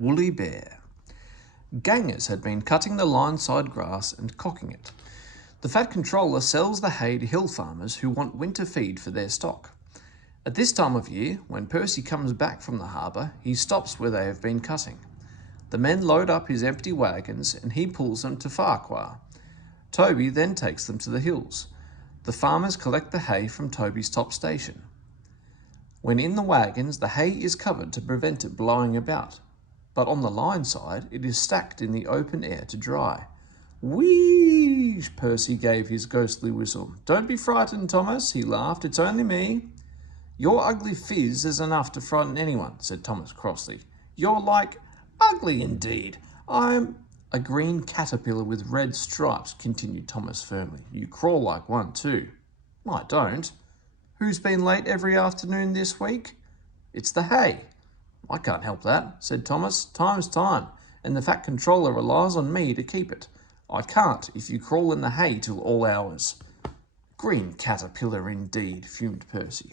Woolly Bear. Gangers had been cutting the line-side grass and cocking it. The fat controller sells the hay to hill farmers who want winter feed for their stock. At this time of year, when Percy comes back from the harbour, he stops where they have been cutting. The men load up his empty wagons and he pulls them to Farquhar. Toby then takes them to the hills. The farmers collect the hay from Toby's top station. When in the wagons, the hay is covered to prevent it blowing about, but on the line side, it is stacked in the open air to dry. Whee! Percy gave his ghostly whistle. Don't be frightened, Thomas, he laughed. It's only me. Your ugly phiz is enough to frighten anyone, said Thomas crossly. You're like, ugly indeed. I'm a green caterpillar with red stripes, continued Thomas firmly. You crawl like one too. I don't. Who's been late every afternoon this week? It's the hay. I can't help that, said Thomas. Time's time, and the fat controller relies on me to keep it. I can't if you crawl in the hay till all hours. Green caterpillar indeed, fumed Percy.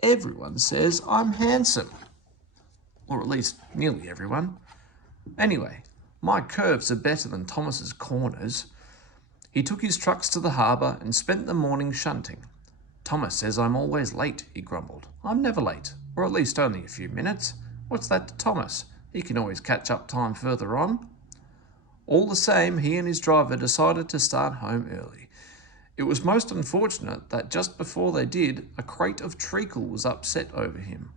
Everyone says I'm handsome. Or at least nearly everyone. Anyway, my curves are better than Thomas's corners. He took his trucks to the harbour and spent the morning shunting. Thomas says I'm always late, he grumbled. I'm never late, or at least only a few minutes. What's that to Thomas? He can always catch up time further on. All the same, he and his driver decided to start home early. It was most unfortunate that just before they did, a crate of treacle was upset over him.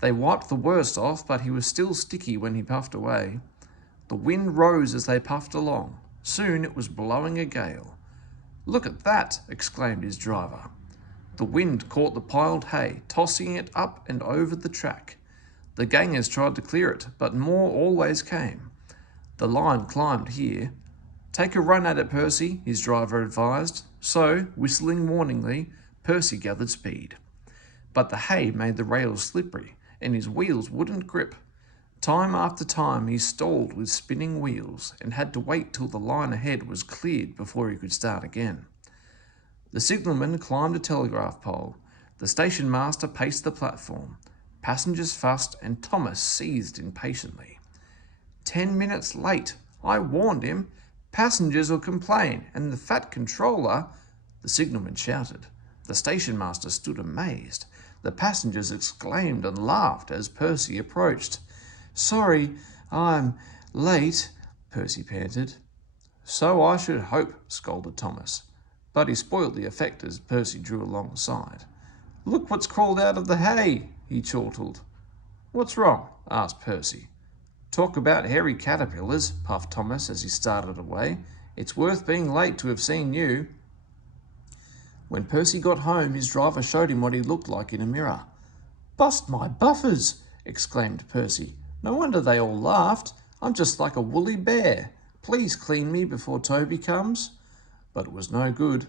They wiped the worst off, but he was still sticky when he puffed away. The wind rose as they puffed along. Soon it was blowing a gale. Look at that, exclaimed his driver. The wind caught the piled hay, tossing it up and over the track. The gangers tried to clear it, but more always came. The line climbed here. Take a run at it, Percy, his driver advised. So, whistling warningly, Percy gathered speed. But the hay made the rails slippery, and his wheels wouldn't grip. Time after time he stalled with spinning wheels and had to wait till the line ahead was cleared before he could start again. The signalman climbed a telegraph pole. The station master paced the platform. Passengers fussed and Thomas seethed impatiently. 10 minutes late. I warned him. Passengers will complain, and the fat controller... The signalman shouted. The station master stood amazed. The passengers exclaimed and laughed as Percy approached. Sorry, I'm late, Percy panted. So I should hope, scolded Thomas. But he spoiled the effect as Percy drew alongside. Look what's crawled out of the hay, he chortled. What's wrong? Asked Percy. Talk about hairy caterpillars, puffed Thomas as he started away. It's worth being late to have seen you. When Percy got home, his driver showed him what he looked like in a mirror. Bust my buffers, exclaimed Percy. No wonder they all laughed. I'm just like a woolly bear. Please clean me before Toby comes. But it was no good.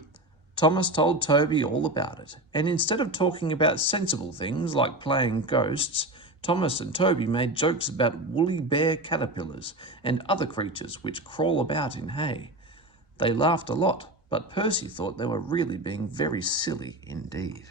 Thomas told Toby all about it, and instead of talking about sensible things like playing ghosts, Thomas and Toby made jokes about woolly bear caterpillars and other creatures which crawl about in hay. They laughed a lot, but Percy thought they were really being very silly indeed.